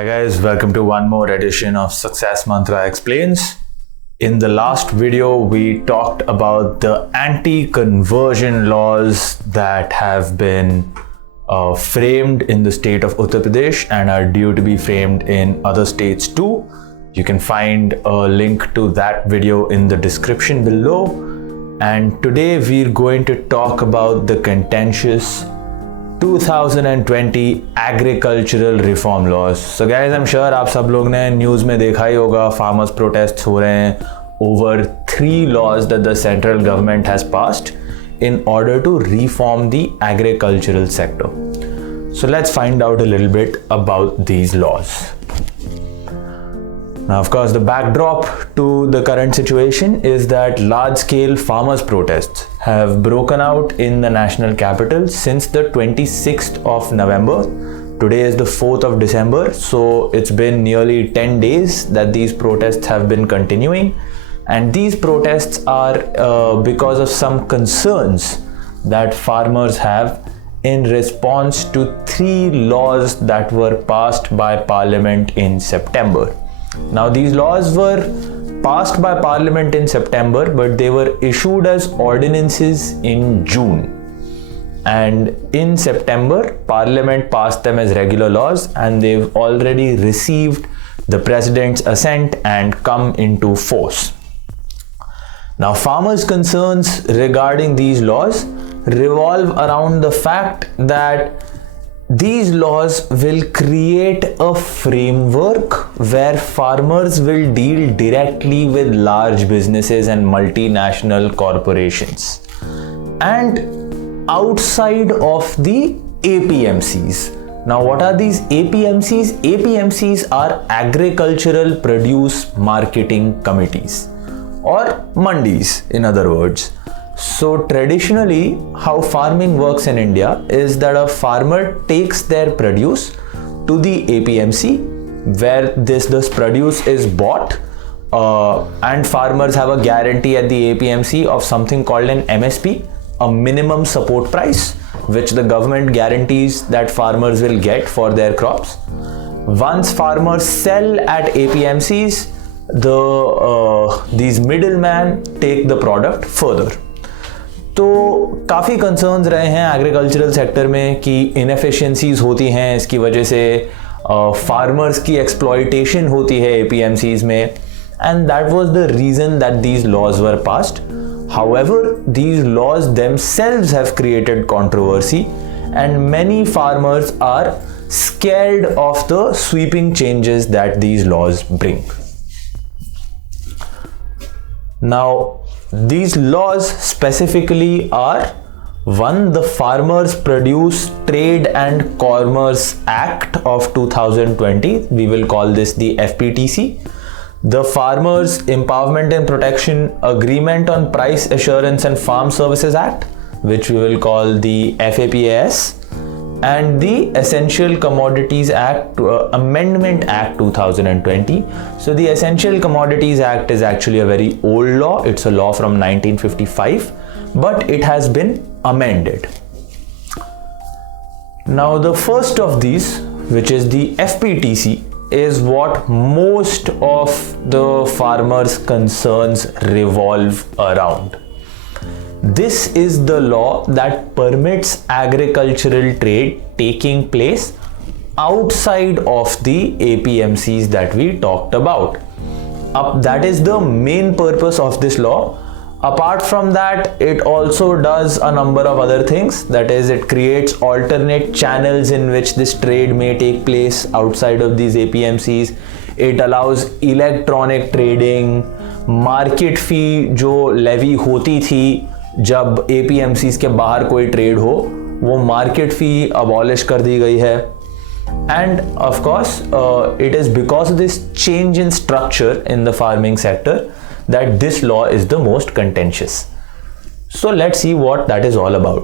Hi guys, welcome to one more edition of Success Mantra Explains. In the last video, we talked about the anti-conversion laws that have been framed in the state of Uttar Pradesh and are due to be framed in other states too. You can find a link to that video in the description below. And today we're going to talk about the contentious 2020 agricultural reform laws. So guys, I'm sure आप सब लोग ने news में देखा ही होगा, farmers protests हो रहे हैं over 3 laws that the central government has passed in order to reform the agricultural sector. So let's find out a little bit about these laws. Now, of course, the backdrop to the current situation is that large-scale farmers' protests have broken out in the national capital since the 26th of November. Today is the 4th of December, so it's been nearly 10 days that these protests have been continuing. And these protests are because of some concerns that farmers have in response to 3 laws that were passed by Parliament in September. Now, these laws were passed by Parliament in September, but they were issued as ordinances in June. And in September, Parliament passed them as regular laws, and they've already received the President's assent and come into force. Now, farmers' concerns regarding these laws revolve around the fact that these laws will create a framework where farmers will deal directly with large businesses and multinational corporations and outside of the APMCs. Now, what are these APMCs? APMCs are Agricultural Produce Marketing Committees, or mandis in other words. So traditionally, how farming works in India is that a farmer takes their produce to the APMC where this produce is bought and farmers have a guarantee at the APMC of something called an MSP, a minimum support price, which the government guarantees that farmers will get for their crops. Once farmers sell at APMCs, these middlemen take the product further. तो काफ़ी concerns रहे हैं agricultural sector में कि inefficiencies होती हैं, इसकी वजह से फार्मर्स की एक्सप्लॉयटेशन होती है एपीएमसीज में, and that was the reason that these laws were passed. However, these laws themselves have created controversy and many farmers are scared of the sweeping changes that these laws bring. Now, these laws specifically are: 1. The Farmers Produce Trade and Commerce Act of 2020. We will call this the FPTC. The Farmers Empowerment and Protection Agreement on Price Assurance and Farm Services Act, which we will call the FAPAS. And the Essential Commodities Act, Amendment Act 2020. So the Essential Commodities Act is actually a very old law. It's a law from 1955, but it has been amended. Now, the first of these, which is the FPTC, is what most of the farmers' concerns revolve around. This is the law that permits agricultural trade taking place outside of the APMCs that we talked about. That is the main purpose of this law. Apart from that, it also does a number of other things. That is, it creates alternate channels in which this trade may take place outside of these APMCs. It allows electronic trading. Market fee जो levy होती थी जब APMCs के बाहर कोई trade हो, वो market फी abolish कर दी गई है. And of course, it is because of this change in structure in the farming sector that this law is the most contentious. So let's see what that is all about.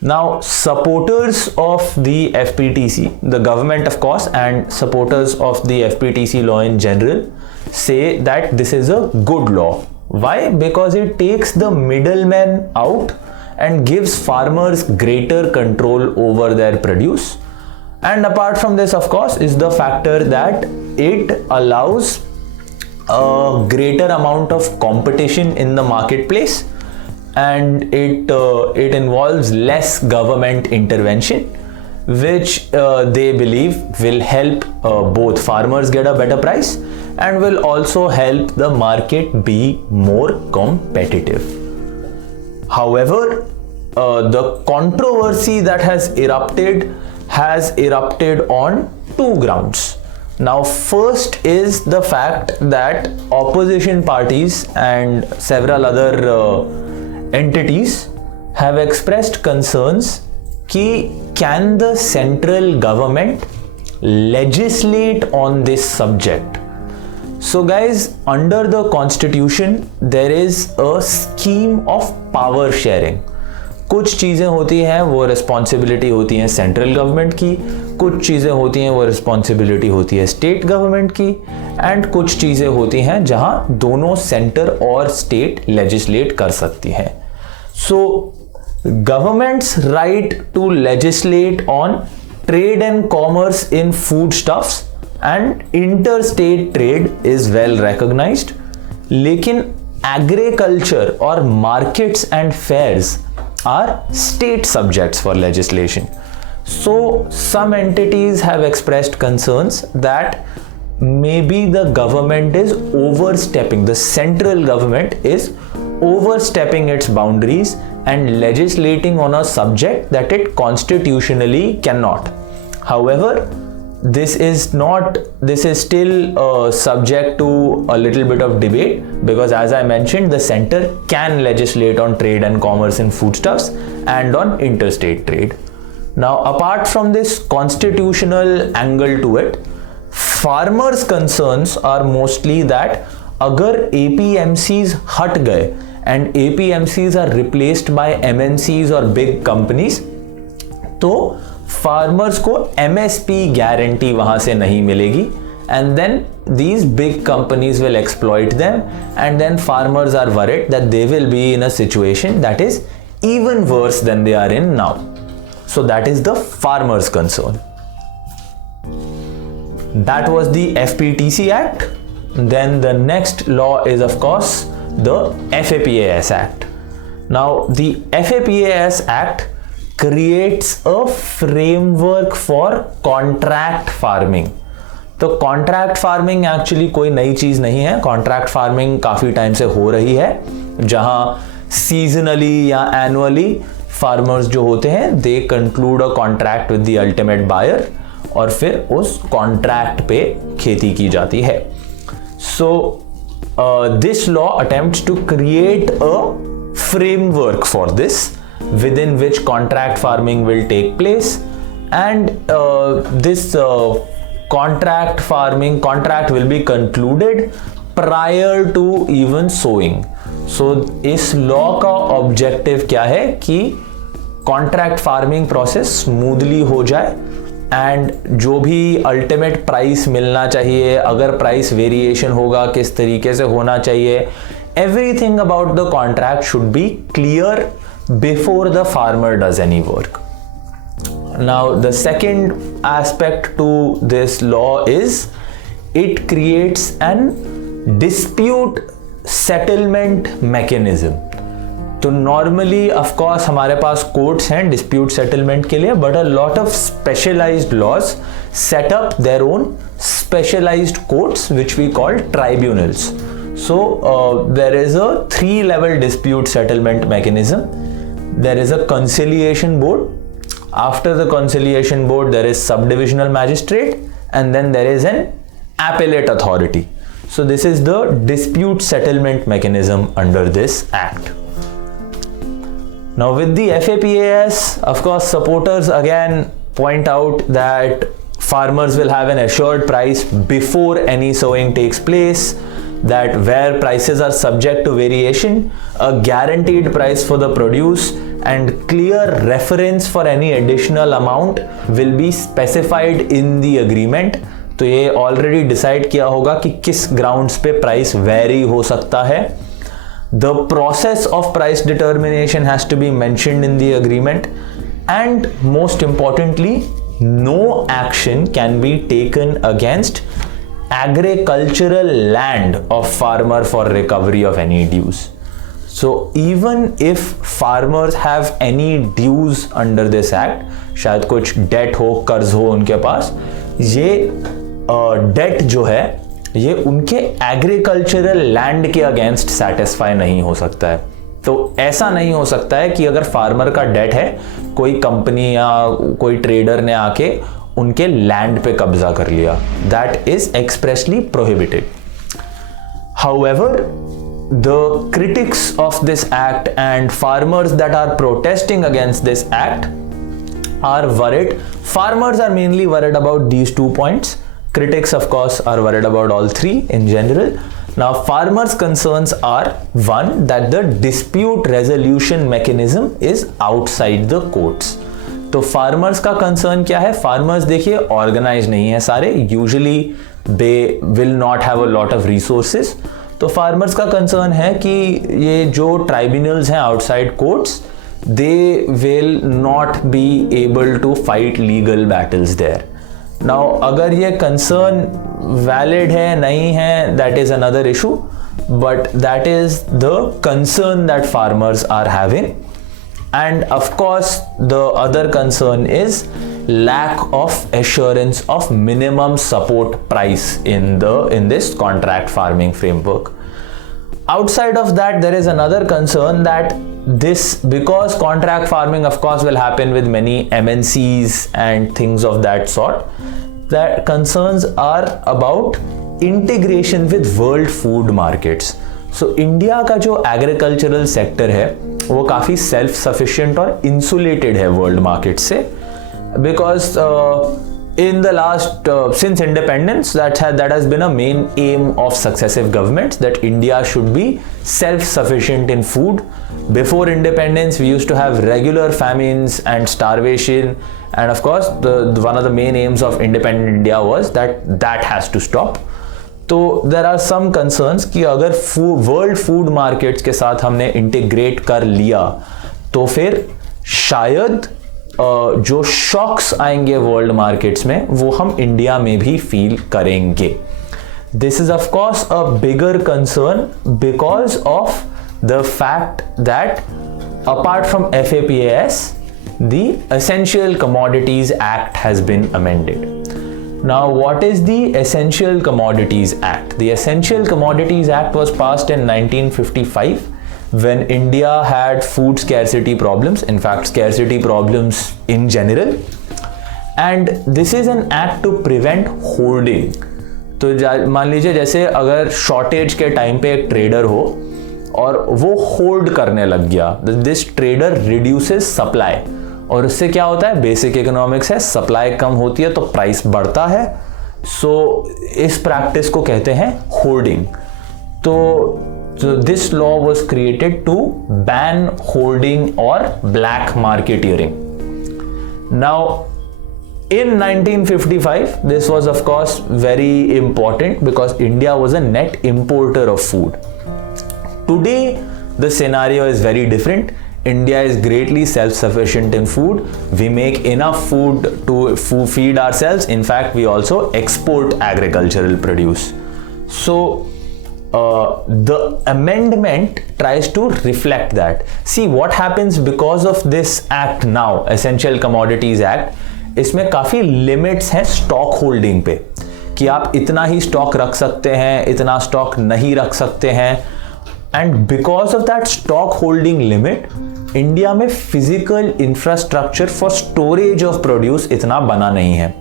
Now, supporters of the FPTC, the government of course, and supporters of the FPTC law in general say that this is a good law. Why? Because it takes the middleman out and gives farmers greater control over their produce, And apart from this, of course, is the factor that it allows a greater amount of competition in the marketplace, and it involves less government intervention, which they believe will help both farmers get a better price and will also help the market be more competitive. However, the controversy that has erupted on two grounds. Now, first is the fact that opposition parties and several other entities have expressed concerns कि can the central government legislate on this subject? So guys, under the constitution there is a scheme of power sharing. कुछ चीज़ें होती हैं वो responsibility होती हैं central government की, कुछ चीज़ें होती हैं वो रिस्पॉन्सिबिलिटी होती है स्टेट गवर्नमेंट की, एंड कुछ चीज़ें होती हैं जहां दोनों सेंटर और स्टेट लेजिस्लेट कर सकती हैं. So governments right to legislate on trade and commerce in food stuffs and interstate trade is well recognised, लेकिन एग्रीकल्चर और markets and fairs are state subjects for legislation. So some entities have expressed concerns that maybe the government is overstepping, the central government is overstepping its boundaries and legislating on a subject that it constitutionally cannot. However, this is still subject to a little bit of debate, because as I mentioned, the center can legislate on trade and commerce in foodstuffs and on interstate trade. Now, apart from this constitutional angle to it, farmers' concerns are mostly that अगर APMCs हट गए and APMCs are replaced by MNCs or big companies, तो farmers को MSP guarantee वहां से नहीं मिलेगी, and then these big companies will exploit them, and then farmers are worried that they will be in a situation that is even worse than they are in now. So that is the farmers' concern. That was the FPTC Act. Then the next law is of course the FAPAS Act. Now the FAPAS Act creates a framework for contract farming. तो contract farming actually कोई नई चीज नहीं है. Contract farming काफी time से हो रही है, जहां सीजनली या एनुअली फार्मर्स जो होते हैं they conclude a contract with the ultimate buyer, और फिर उस कॉन्ट्रैक्ट पे खेती की जाती है. So this law attempts to create a framework for this within which contract farming will take place, and this contract will be concluded prior to even sowing. So इस law का objective क्या है कि contract farming process smoothly हो जाए, and जो भी ultimate price मिलना चाहिए, अगर प्राइस वेरिएशन होगा किस तरीके से होना चाहिए, everything about the contract should be clear before the farmer does any work. Now the second aspect to this law is it creates an dispute settlement mechanism. तो normally of course हमारे पास courts हैं dispute settlement के लिए, but a lot of specialized laws set up their own specialized courts which we call tribunals. So there is a 3-level dispute settlement mechanism. There is a conciliation board. After the conciliation board, there is subdivisional magistrate, and then there is an appellate authority. So this is the dispute settlement mechanism under this act. Now with the FAPAS, of course, supporters again point out that farmers will have an assured price before any sowing takes place, that where prices are subject to variation, a guaranteed price for the produce and clear reference for any additional amount will be specified in the agreement. तो ये already decide किया होगा कि किस grounds पे price very हो सकता है. The process of price determination has to be mentioned in the agreement, and most importantly, no action can be taken against agricultural land of farmer for recovery of any dues. So even if farmers have any dues under this act, शायद कुछ debt हो, कर्ज हो उनके पास, ये debt जो है ये उनके एग्रीकल्चरल लैंड के अगेंस्ट सेटिस्फाई नहीं हो सकता है. तो ऐसा नहीं हो सकता है कि अगर फार्मर का डेट है, कोई कंपनी या कोई ट्रेडर ने आके उनके लैंड पे कब्जा कर लिया. That is expressly prohibited. However, the critics of this act and farmers that are protesting against this act are worried. Farmers are mainly worried about these 2 points. Critics, of course, are worried about all 3 in general. Now, farmers' concerns are, one, that the dispute resolution mechanism is outside the courts. तो farmers का concern क्या है? Farmers देखिए organized नहीं है सारे. Usually they will not have a lot of resources. तो farmers का कंसर्न है कि ये जो ट्राइब्यूनल्स हैं outside courts, they will not be able to fight legal battles there. Now अगर ये कंसर्न वैलिड है नहीं है, that is another issue, but that is the concern that farmers are having. And of course, the other concern is lack of assurance of minimum support price in this contract farming framework. Outside of that, there is another concern that because contract farming, of course, will happen with many MNCs and things of that sort, that concerns are about integration with world food markets. So India का जो agricultural sector है वो काफ़ी self sufficient और insulated है world market से, because in the last since independence that has been a main aim of successive governments, that India should be self-sufficient in food. Before independence we used to have regular famines and starvation, and of course one of the main aims of independent India was that has to stop. तो there are some concerns कि अगर world food markets के साथ हमने integrate कर लिया तो फिर शायद जो शॉक्स आएंगे वर्ल्ड मार्केट्स में वो हम इंडिया में भी फील करेंगे. This is of course a bigger concern because of the fact that apart from FAPAS, the Essential Commodities Act has been amended. Now, what is the Essential Commodities Act? The Essential Commodities Act was passed in 1955 when India had food scarcity problems, in fact scarcity problems in general, and this is an act to prevent hoarding. तो मान लीजिए जैसे अगर shortage के time पे एक trader हो और वो होल्ड करने लग गया, दिस ट्रेडर रिड्यूसेस सप्लाई, और उससे क्या होता है, बेसिक इकोनॉमिक्स है, सप्लाई कम होती है तो प्राइस बढ़ता है. सो इस प्रैक्टिस को कहते हैं होर्डिंग. तो this law was created to ban hoarding और black marketeering. Now in 1955 this was of course very important because India was a net importer of food. Today the scenario is very different. India is greatly self-sufficient in food. We make enough food to feed ourselves. In fact, we also export agricultural produce. So the amendment tries to reflect that. See what happens because of this act now, Essential Commodities Act. इसमें काफ़ी limits हैं stock holding पे कि आप इतना ही stock रख सकते हैं, इतना स्टॉक नहीं रख सकते हैं. And because of that stock holding limit, India में physical infrastructure for storage of produce इतना बना नहीं है,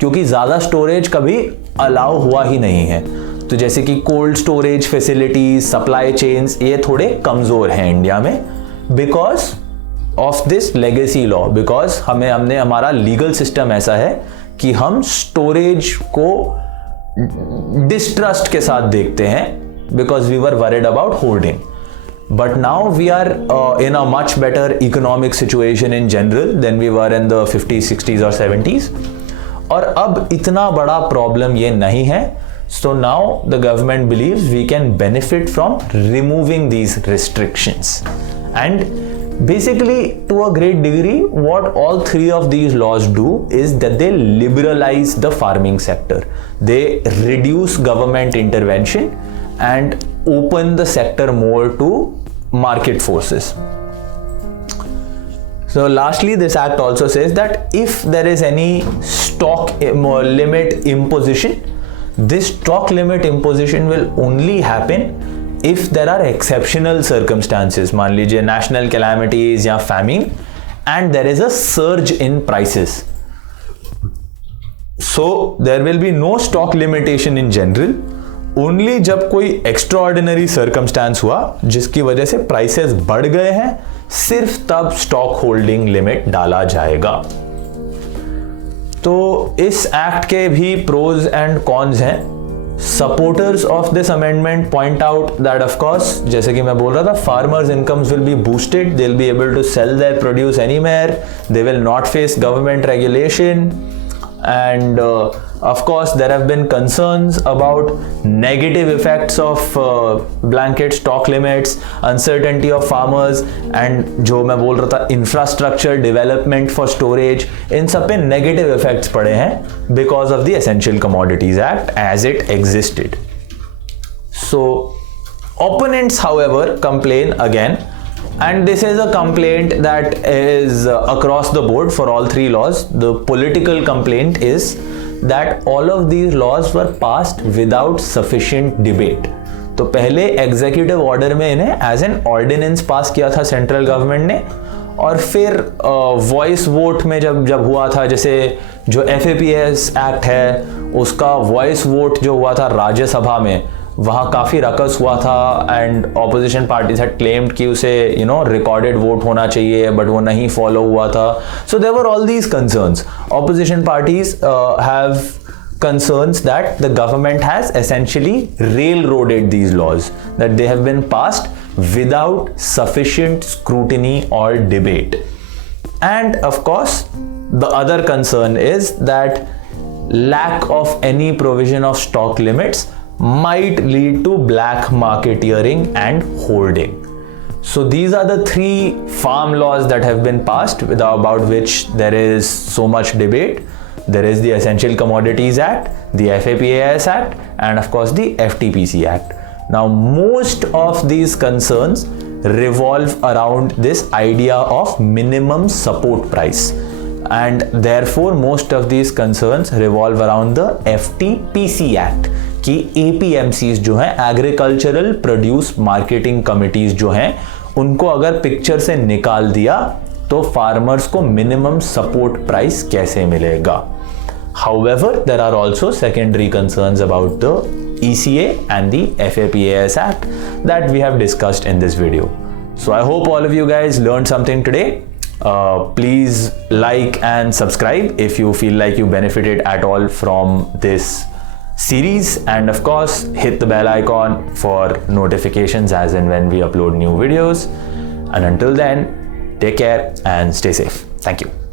क्योंकि ज़्यादा स्टोरेज कभी अलाउ हुआ ही नहीं है. तो जैसे कि cold storage facilities, supply chains, ये थोड़े कमज़ोर हैं इंडिया में because of this legacy law. Because हमने हमारा लीगल सिस्टम ऐसा है कि हम स्टोरेज को डिस्ट्रस्ट के साथ देखते हैं because we were worried about hoarding. But now we are in a much better economic situation in general than we were in the 50s, 60s or 70s. और अब इतना बड़ा problem ये नहीं है. So now the government believes we can benefit from removing these restrictions. And Basically, to a great degree, what all three of these laws do is that they liberalize the farming sector. They reduce government intervention and open the sector more to market forces. So lastly, this act also says that if there is any stock limit imposition, this stock limit imposition will only happen if there are exceptional circumstances, मान लीजिए national calamities या famine, and there is a surge in prices. So there will be no stock limitation in general. Only जब कोई extraordinary circumstance हुआ जिसकी वजह से prices बढ़ गए हैं, सिर्फ तब stock holding limit डाला जाएगा. तो इस एक्ट के भी pros and cons हैं. Supporters of this amendment point out that of course, जैसे कि मैं बोल रहा था, farmers' incomes will be boosted. They'll be able to sell their produce anywhere. They will not face government regulation. And of course, there have been concerns about negative effects of blanket stock limits, uncertainty of farmers, and जो मैं बोल रहा था infrastructure development for storage, इन सब पे negative effects पड़े हैं because of the Essential Commodities Act as it existed. So opponents, however, complain again. And this is a complaint that is across the board for all three laws. The political complaint is that all of these laws were passed without sufficient debate. तो पहले executive order में इन्हें as an ordinance पास किया था central government ने, और फिर voice vote में जब हुआ था, जैसे जो FAPS एक्ट है उसका वॉइस वोट जो हुआ था राज्यसभा में, वहाँ काफ़ी रकस हुआ था and opposition parties had claimed कि उसे रिकॉर्डेड वोट होना चाहिए, बट वो नहीं फॉलो हुआ था. So there were all these concerns. Opposition parties have concerns that the government has essentially railroaded these laws, that they have been passed without sufficient scrutiny or debate. And of course, the other concern is that lack of any provision of stock limits might lead to black marketeering and hoarding. So these are the three farm laws that have been passed about which there is so much debate. There is the Essential Commodities Act, the FAPAS Act, and of course the FTPC Act. Now most of these concerns revolve around this idea of minimum support price, and therefore most of these concerns revolve around the FTPC Act कि APMCs जो हैं, Agricultural Produce Marketing Committees जो हैं, उनको अगर picture से निकाल दिया तो फार्मर्स को मिनिमम सपोर्ट प्राइस कैसे मिलेगा. However, there are also secondary concerns about the ECA and the FAPAS Act that we have discussed in this video. So I hope all of you guys learned something today. Please like and subscribe if you feel like you benefited at all from this series, and of course hit the bell icon for notifications as and when we upload new videos. And until then, take care and stay safe. Thank you.